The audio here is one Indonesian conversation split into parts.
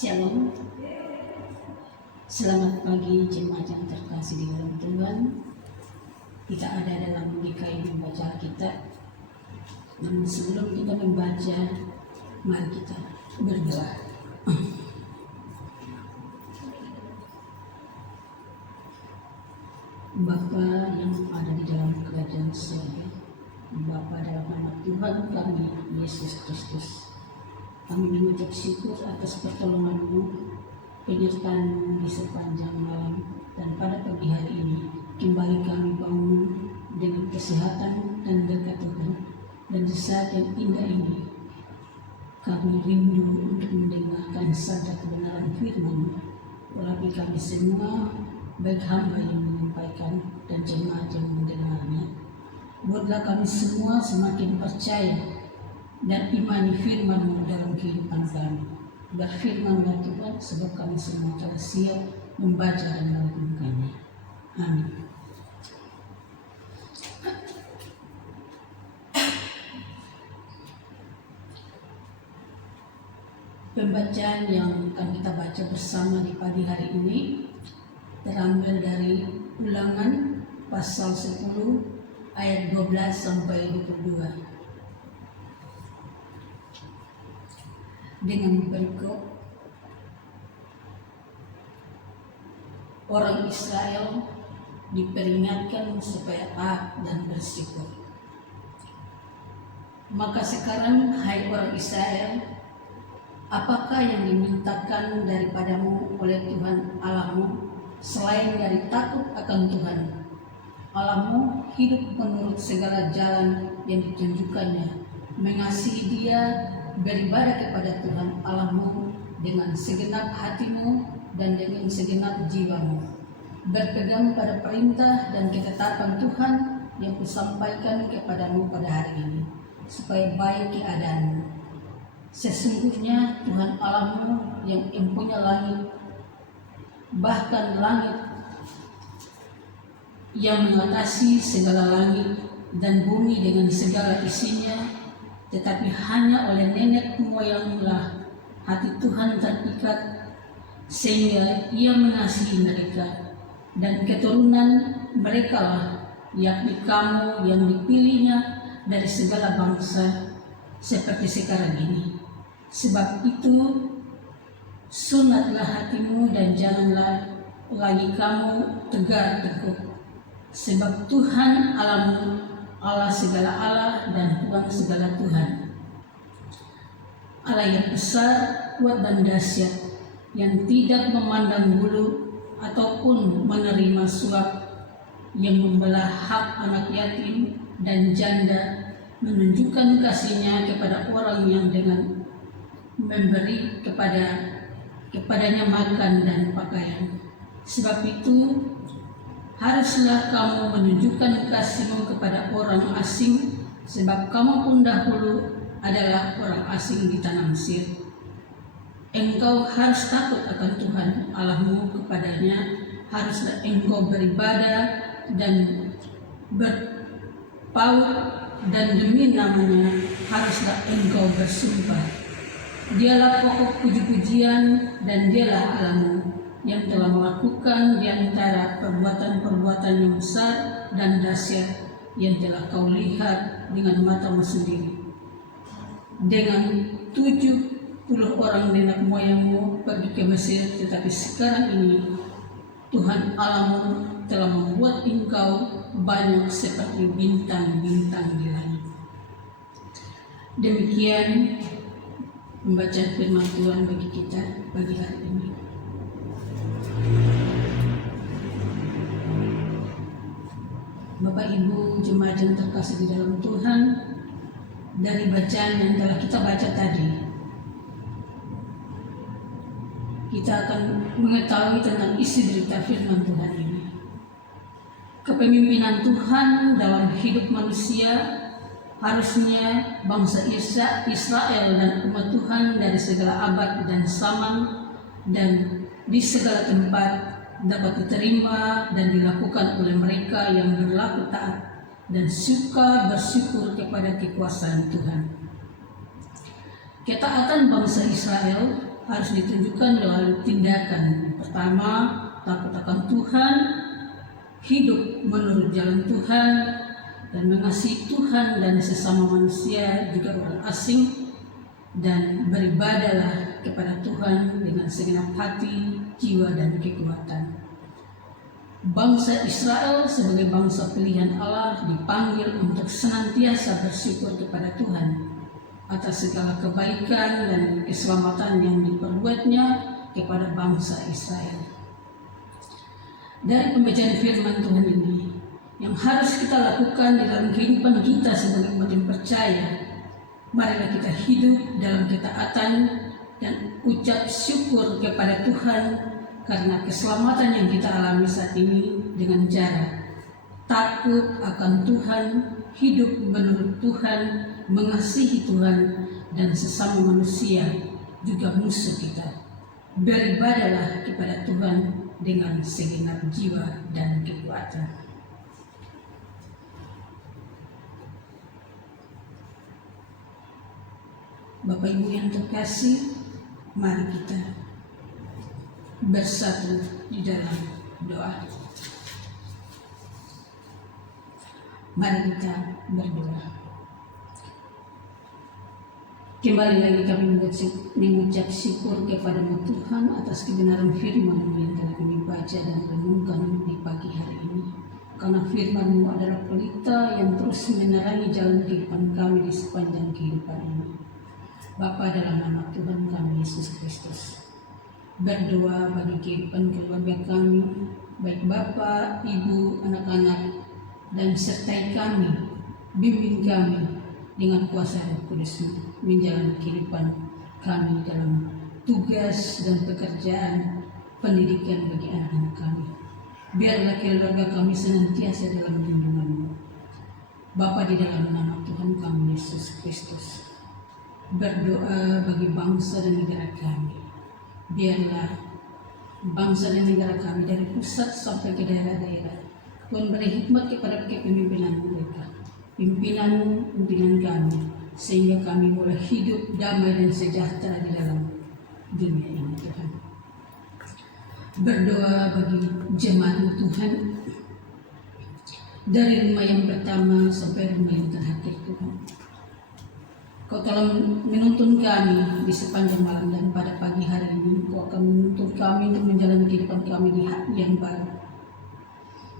Shalom. Selamat pagi jemaat yang terkasih di dalam Tuhan. Kita ada dalam GKI membaca kita. Namun sebelum kita membaca, mari kita berdoa. Bapa yang ada di dalam kerajaan surga, Bapa dalam nama Tuhan kami Yesus Kristus, kami mengucap syukur atas pertolongan-Mu, penyertaan-Mu di sepanjang malam, dan pada pagi hari ini kembali kami bangun dengan kesehatan dan berkat Tuhan. Dan di saat yang indah ini kami rindu untuk mendengarkan sabda kebenaran firman-Mu. Tetapi kami semua, baik hamba yang menyampaikan dan jemaat yang mendengarnya, buatlah kami semua semakin percaya dan imani firman-Mu dalam kehidupan kami. Berfirmanlah Tuhan, sebab kami semua telah siap membaca dan melakukannya. Amin. Pembacaan yang akan kita baca bersama di pagi hari ini terambil dari Ulangan pasal 10 ayat 12 sampai 22. Dengan berikut, orang Israel diperingatkan supaya taat dan bersyukur. Maka sekarang, hai orang Israel, apakah yang dimintakan daripadamu oleh Tuhan Allahmu selain dari takut akan Tuhan Allahmu, hidup menurut segala jalan yang ditunjukkannya, mengasihi Dia, beribadah kepada Tuhan Allahmu dengan segenap hatimu dan dengan segenap jiwamu, berpegang pada perintah dan ketetapan Tuhan yang kusampaikan kepadamu pada hari ini, supaya baik keadaanmu. Sesungguhnya Tuhan Allahmu yang empunya langit, bahkan langit yang mengatasi segala langit dan bumi dengan segala isinya, tetapi hanya oleh nenek moyanglah hati Tuhan terikat, sehingga Ia mengasihi mereka, dan keturunan mereka lah, yakni kamu yang dipilihnya dari segala bangsa, seperti sekarang ini. Sebab itu, sunatlah hatimu dan janganlah lagi kamu tegar teguh, sebab Tuhan Allahmu Allah segala Allah dan Tuhan segala Tuhan, Allah yang besar, kuat dan dahsyat, yang tidak memandang bulu ataupun menerima suap, yang membelah hak anak yatim dan janda, menunjukkan kasih-Nya kepada orang yang dengan memberi kepadanya makan dan pakaian. Sebab itu, haruslah kamu menunjukkan kasih-Mu kepada orang asing, sebab kamu pun dahulu adalah orang asing di tanah Mesir. Engkau harus takut akan Tuhan Allahmu, kepadanya haruslah engkau beribadah dan berpaut, dan demi namanya haruslah engkau bersumpah. Dialah pokok puji-pujian dan Dialah Allahmu, yang telah melakukan di antara perbuatan-perbuatan yang besar dan dahsyat yang telah kau lihat dengan matamu sendiri. Dengan 70 orang nenek moyangmu pergi ke Mesir, tetapi sekarang ini Tuhan Allahmu telah membuat engkau banyak seperti bintang-bintang di langit. Demikian pembacaan firman Tuhan bagi kita pagi hari ini. Bapak Ibu jemaat yang terkasih di dalam Tuhan, dari bacaan yang telah kita baca tadi, kita akan mengetahui tentang isi berita firman Tuhan ini. Kepemimpinan Tuhan dalam hidup manusia, harusnya bangsa Israel dan umat Tuhan dari segala abad dan zaman dan di segala tempat dapat diterima dan dilakukan oleh mereka yang berlaku taat dan suka bersyukur kepada kekuasaan Tuhan. Ketaatan bangsa Israel harus ditunjukkan melalui tindakan. Pertama, takut akan Tuhan, hidup menurut jalan Tuhan, dan mengasihi Tuhan dan sesama manusia juga orang asing, dan beribadahlah kepada Tuhan dengan segenap hati, jiwa, dan kekuatan. Bangsa Israel sebagai bangsa pilihan Allah dipanggil untuk senantiasa bersyukur kepada Tuhan atas segala kebaikan dan keselamatan yang diperbuatnya kepada bangsa Israel. Dari pembacaan firman Tuhan ini, yang harus kita lakukan di dalam kehidupan kita sebagai umat yang percaya, marilah kita hidup dalam ketaatan dan ucap syukur kepada Tuhan karena keselamatan yang kita alami saat ini dengan cara takut akan Tuhan, hidup menurut Tuhan, mengasihi Tuhan dan sesama manusia, juga musuh kita. Beribadahlah kepada Tuhan dengan segenap jiwa dan kekuatan. Bapak Ibu yang terkasih, mari kita bersatu di dalam doa. Mari kita berdoa. Kembali lagi kami mengucap syukur kepada Tuhan atas kebenaran firman-Mu yang telah kami baca dan renungkan di pagi hari ini. Karena firman-Mu adalah pelita yang terus menerangi jalan kehidupan kami di sepanjang kehidupan ini. Bapa, dalam nama Tuhan kami Yesus Kristus, berdoa bagi kehidupan keluarga kami, baik Bapa, Ibu, anak-anak, dan sertai kami, bimbing kami dengan kuasa Roh Kudus-Mu menjalani kehidupan kami dalam tugas dan pekerjaan pendidikan bagi anak-anak kami. Biarlah keluarga kami senantiasa dalam lindungan-Mu. Bapa, di dalam nama Tuhan kami Yesus Kristus, berdoa bagi bangsa dan negara kami. Biarlah bangsa dan negara kami dari pusat sampai ke daerah-daerah, Tuhan beri hikmat kepada kepemimpinan mereka, pimpinan kami, sehingga kami boleh hidup damai dan sejahtera di dalam dunia ini, Tuhan. Berdoa bagi jemaat Tuhan, dari rumah yang pertama sampai rumah yang terakhir, Tuhan. Kau telah menuntun kami di sepanjang malam dan pada pagi hari ini Kau akan menuntun kami untuk menjalani kehidupan kami di hari yang baru.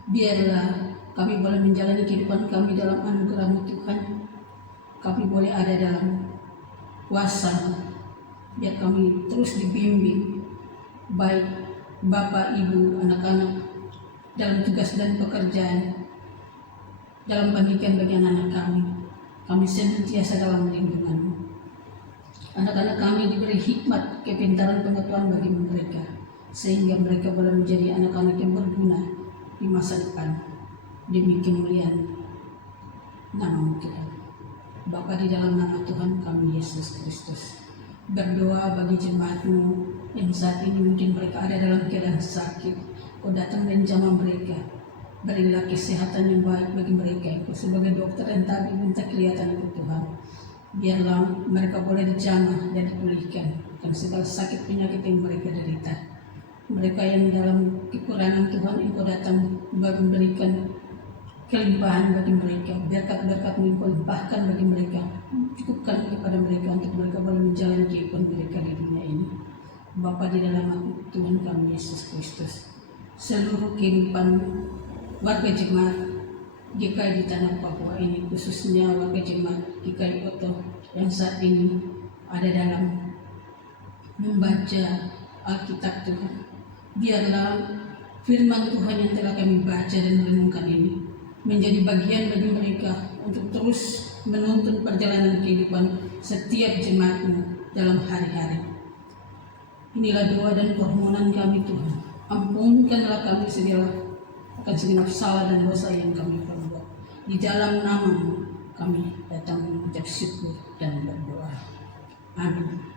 Biarlah kami boleh menjalani kehidupan kami dalam anugerah-Mu, Tuhan. Kami boleh ada dalam kuasa. Biar kami terus dibimbing, baik Bapak, Ibu, anak-anak, dalam tugas dan pekerjaan, dalam pendidikan bagi anak-anak kami. Kami senantiasa dalam lindungan-Mu. Anak-anak kami diberi hikmat, kepintaran, pengetahuan bagi mereka, sehingga mereka boleh menjadi anak-anak yang berguna di masa depan, demi kemuliaan nama-Mu, Tuhan. Bapa, di dalam nama Tuhan kami Yesus Kristus, berdoa bagi jemaat-Mu yang saat ini mungkin mereka ada dalam keadaan sakit. Kau datang dan jamah mereka. Berilah kesehatan yang baik bagi mereka. Engkau sebagai dokter dan tabib minta kelihatan itu, Tuhan. Biarlah mereka boleh dijamah dan dipulihkan dan segala sakit penyakit yang mereka derita. Mereka yang dalam kekurangan, Tuhan, Engkau datang memberikan kelimpahan bagi mereka. Berkat-berkat-Mu Engkau limpahkan bagi mereka. Cukupkan kepada mereka untuk mereka boleh menjalani kehidupan mereka di dunia ini. Bapa, di dalam nama Tuhan kami Yesus Kristus, seluruh kehidupan warga jemaat GKI di tanah Papua ini, khususnya warga jemaat GKI Oto yang saat ini ada dalam membaca Alkitab, Tuhan. Biarlah firman Tuhan yang telah kami baca dan renungkan ini menjadi bagian bagi mereka untuk terus menuntun perjalanan kehidupan setiap jemaat-Mu dalam hari-hari. Inilah doa dan permohonan kami, Tuhan. Ampunkanlah kami akan segenap salah dan dosa yang kami perbuat. Di dalam nama-Mu kami datang mengucap syukur dan berdoa. Amin.